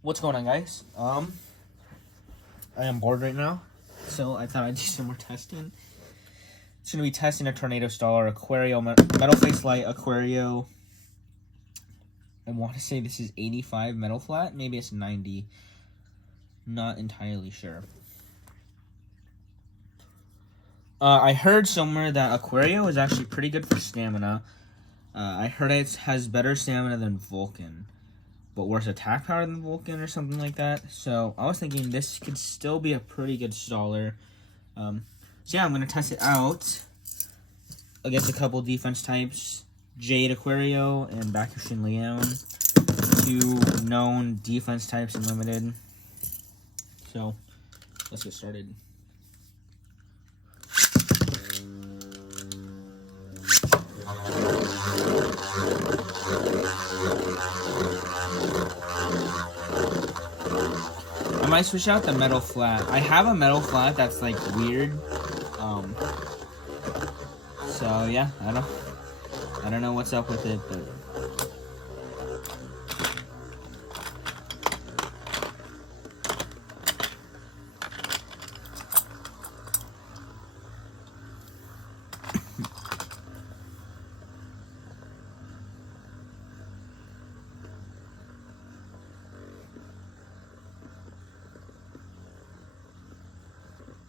What's going on, guys? I am bored right now, so I thought I'd do some more testing. It's going to be testing a Tornado Star Aquario, Metal Face Light Aquario. I want to say this is 85 metal flat. Maybe it's 90. Not entirely sure. I heard somewhere that Aquario is actually pretty good for stamina. I heard it has better stamina than Vulcan, but worse attack power than Vulcan or something like that. So I was thinking this could still be a pretty good staller. So yeah, I'm going to test it out against a couple defense types. Jade Aquario and Pegasus Leon. Two known defense types in Limited. So let's get started. I might switch out the metal flat. I have a metal flat that's like weird. So yeah, I don't know what's up with it, but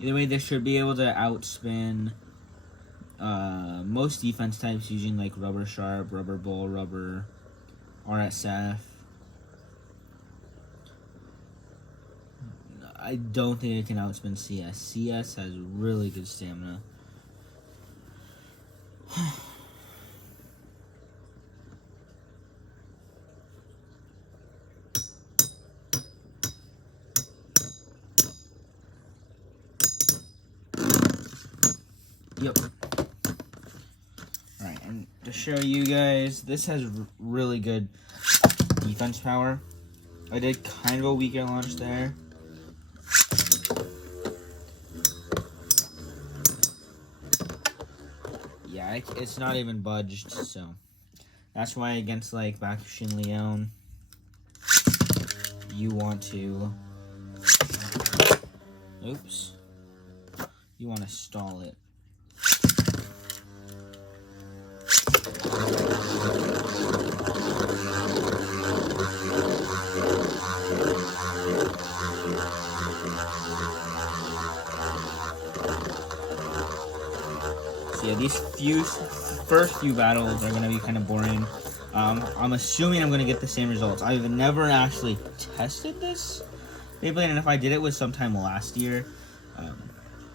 either way, this should be able to outspin most defense types using like Rubber Sharp, Rubber Bull, Rubber, RSF. I don't think it can outspin CS. CS has really good stamina. Yep. Alright, and to show you guys, this has really good defense power. I did kind of a weaker launch there. Yeah, it's not even budged, so that's why against like Pegasus Leon, you want to, you want to stall it. So yeah, these first few battles are going to be kind of boring. I'm assuming I'm going to get the same results. I've never actually tested this Beyblade, and if I did, it was sometime last year.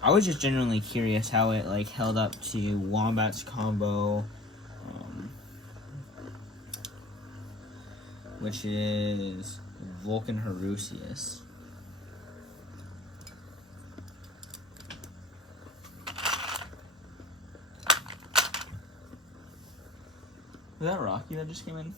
I was just genuinely curious how it like held up to Wombat's combo, which is Vulcan Harusius. Was that Rocky that just came in?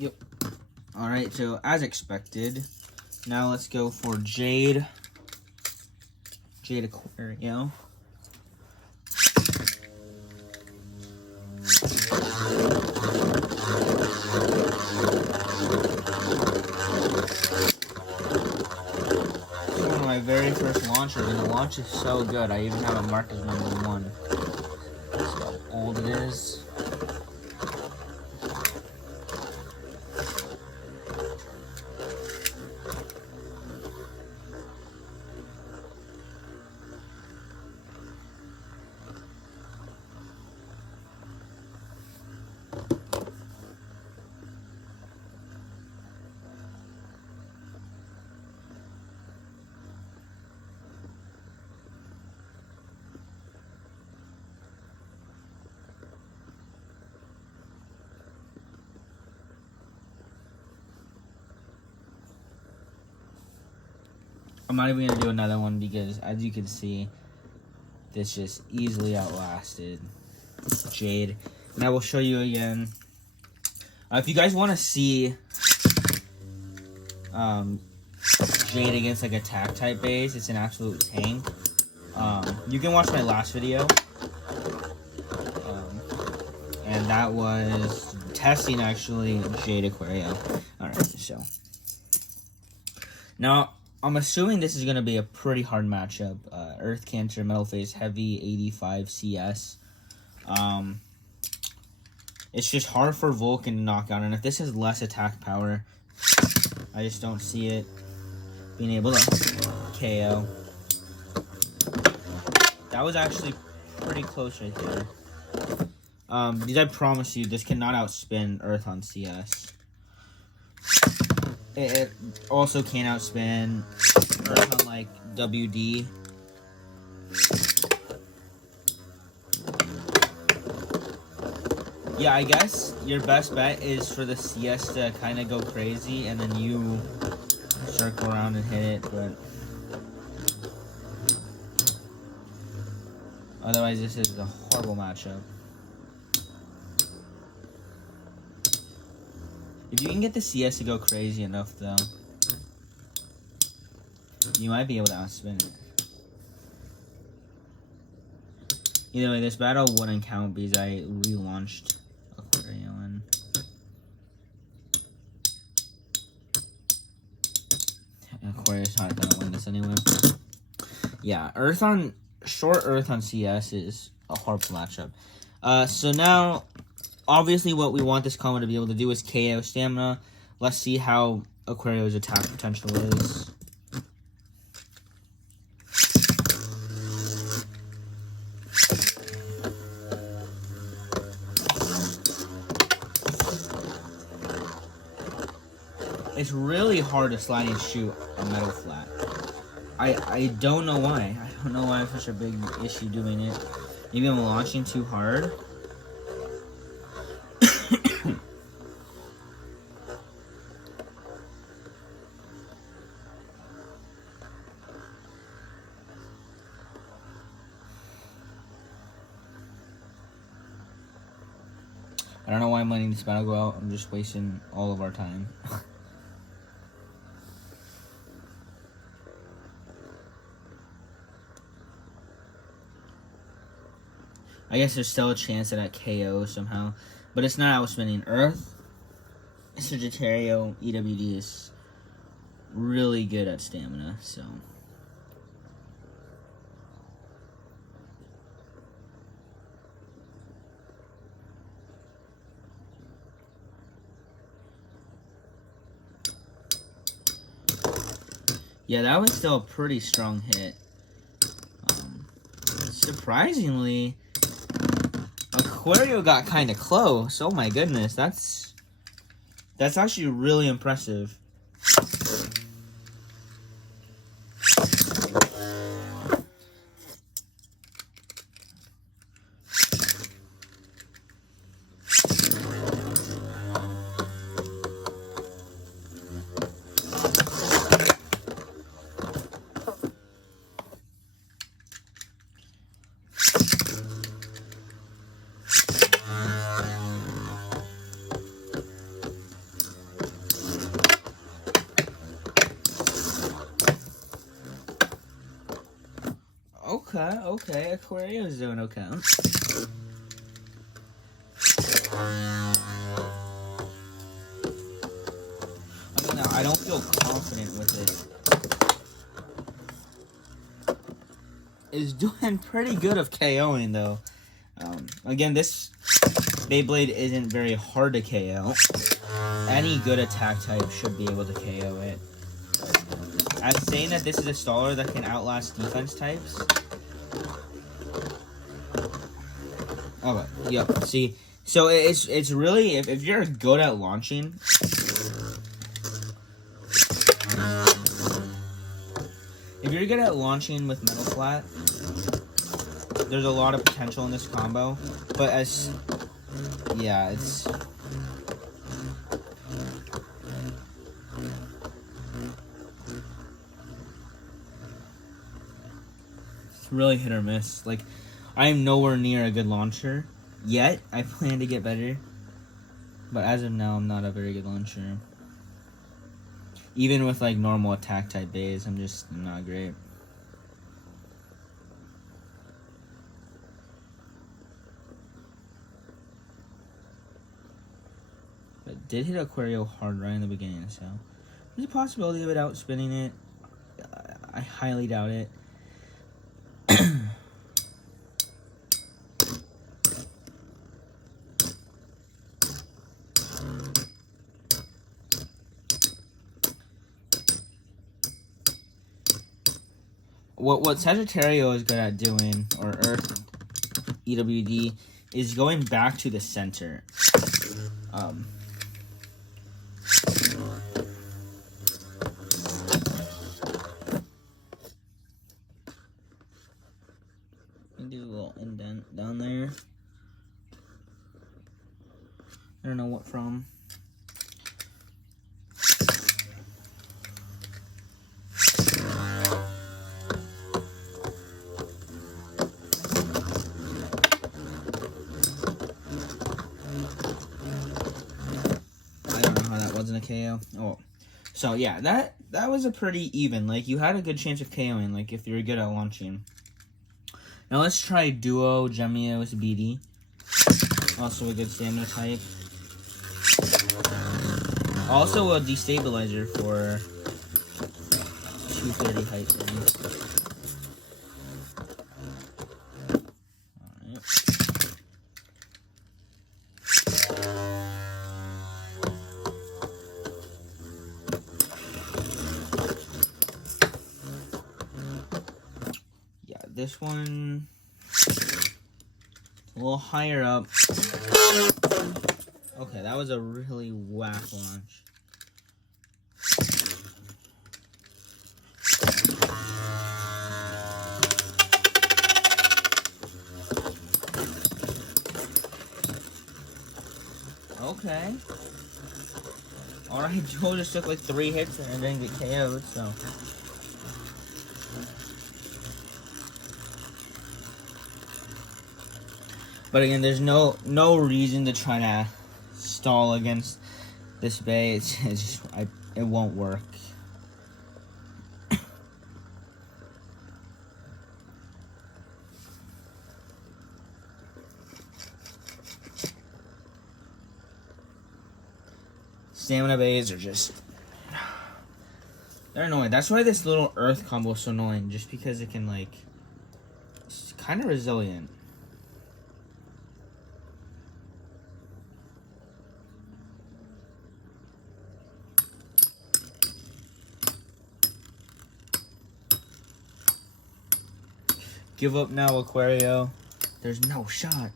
Yep. Alright, so as expected, now let's go for Jade Aquario. This is one of my very first launchers, and the launch is so good. I even have it marked as number 1. That's how old it is. I'm not even gonna do another one because, as you can see, this just easily outlasted Jade. And I will show you again. If you guys want to see Jade against like attack type base, it's an absolute tank. You can watch my last video. And that was testing actually Jade Aquario. Alright, so. Now, I'm assuming this is going to be a pretty hard matchup. Earth Cancer, Metal Phase, Heavy, 85 CS. It's just hard for Vulcan to knock out. And if this has less attack power, I just don't see it being able to KO. That was actually pretty close right there. Because I promise you, this cannot outspin Earth on CS. It also can't outspin Earth on, like, WD. Yeah, I guess your best bet is for the CS to kind of go crazy, and then you circle around and hit it, but otherwise this is a horrible matchup. If you can get the CS to go crazy enough, though, you might be able to outspin it. Either way, this battle wouldn't count because I relaunched Aquario and Aquario's not gonna win this anyway. Yeah, short Earth on CS is a horrible matchup. So now, obviously, what we want this combo to be able to do is KO stamina. Let's see how Aquario's attack potential is. It's really hard to slide and shoot a metal flat. I don't know why. I don't know why I have such a big issue doing it. Maybe I'm launching too hard. I don't know why I'm letting this battle go out. I'm just wasting all of our time. I guess there's still a chance that I KO somehow. But it's not outspinning Earth. Sagittario EWD is really good at stamina, so. Yeah, that was still a pretty strong hit. Surprisingly, Aquario got kind of close. Oh my goodness, that's actually really impressive. Okay, Aquario's doing okay. I don't feel confident with it. It's doing pretty good of KOing though. Again, this Beyblade isn't very hard to KO. Any good attack type should be able to KO it. I'm saying that this is a staller that can outlast defense types. Okay, yep, see, so it's really, if you're good at launching, with Metal Flat, there's a lot of potential in this combo, but yeah, it's, It's really hit or miss. Like, I am nowhere near a good launcher yet. I plan to get better. But as of now, I'm not a very good launcher. Even with, like, normal attack type bays, I'm just not great. But did hit Aquario hard right in the beginning, so there's a possibility of it outspinning it. I highly doubt it. What Sagittario is good at doing, or Earth EWD, is going back to the center. Do a little indent down there. I don't know what from. I don't know how that wasn't a KO. Oh, so yeah, that was a pretty even. Like, you had a good chance of KOing. Like, if you're good at launching. Now let's try Duo Gemios BD. Also a good stamina type. Also a destabilizer for 230 height things. This one a little higher up. Okay, that was a really whack launch. Okay. Alright, Joe just took like 3 hits and didn't get KO'd, so. But again, there's no reason to try to stall against this bay. It's just, it won't work. Stamina bays are just, they're annoying. That's why this little earth combo is so annoying, just because it can, like, it's kind of resilient. Give up now, Aquario. There's no shot.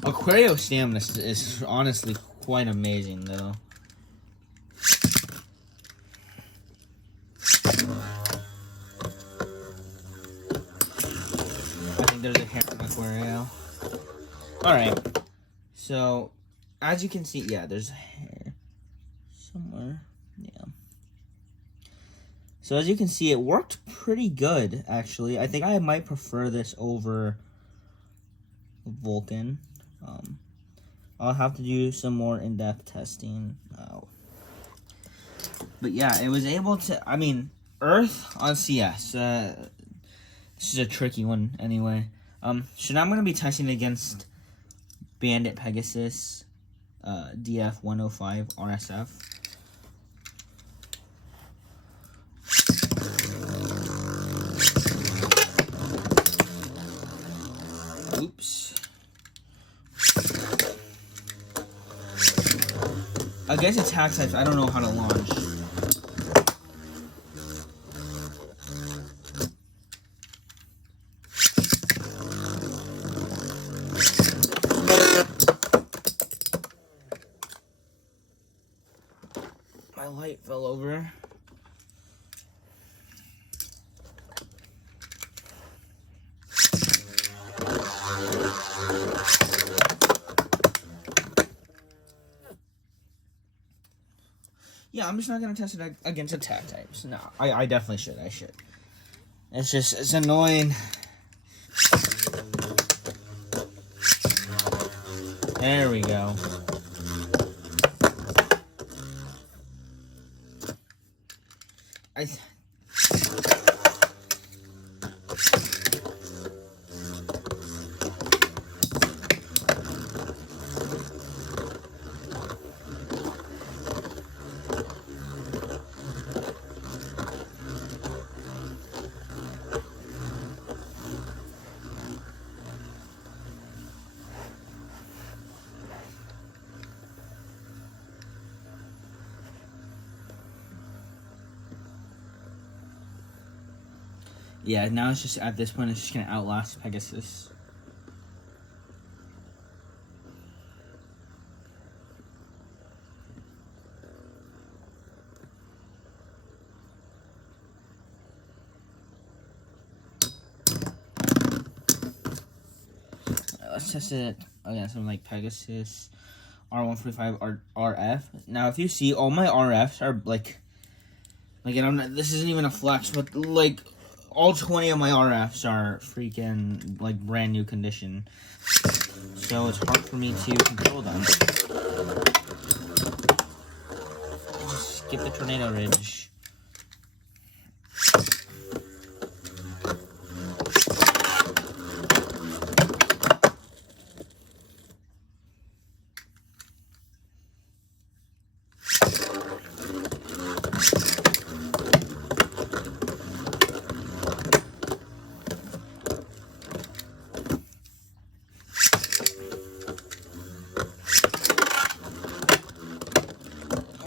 Aquario stamina is honestly quite amazing, though. I think there's a hair on Aquario. Alright. So, as you can see, yeah, there's a hair somewhere. Yeah. So, as you can see, it worked pretty good, actually. I think I might prefer this over Vulcan. I'll have to do some more in-depth testing. But yeah, it was able to, I mean, Earth on CS. This is a tricky one anyway. So now I'm going to be testing against Bandit Pegasus, DF105 RSF. Oops. Against attack types, I don't know how to launch. My light fell over. yeah, I'm just not gonna test it against attack types. No, I definitely should. I should. It's annoying. There we go. Yeah, now it's just, at this point, it's just gonna outlast Pegasus. Let's test it against something like Pegasus, R145, RF. Now, if you see, all my RFs are like and this isn't even a flex, but like, all 20 of my RFs are freaking, like, brand new condition. So it's hard for me to control them. Skip the Tornado Ridge.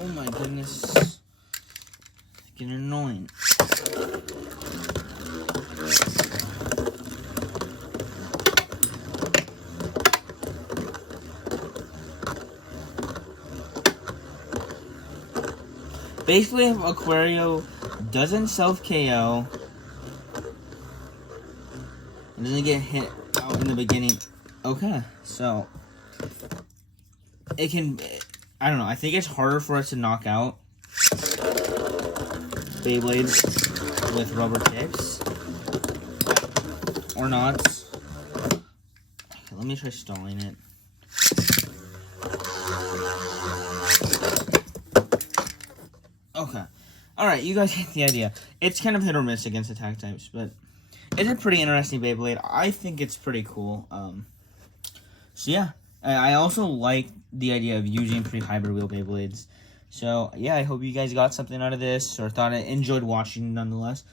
Oh my goodness. It's getting annoying. Basically, if Aquario doesn't self-KO, it doesn't get hit out in the beginning. Okay, so it can, I don't know, I think it's harder for us to knock out Beyblades with rubber tips. Or not. Okay, let me try stalling it. Okay. Alright, you guys get the idea. It's kind of hit or miss against attack types, but it's a pretty interesting Beyblade. I think it's pretty cool. So yeah. I also like the idea of using pre-hybrid wheel Beyblades. So yeah, I hope you guys got something out of this, or enjoyed watching nonetheless.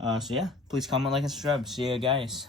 So yeah, please comment, like, and subscribe. See you guys.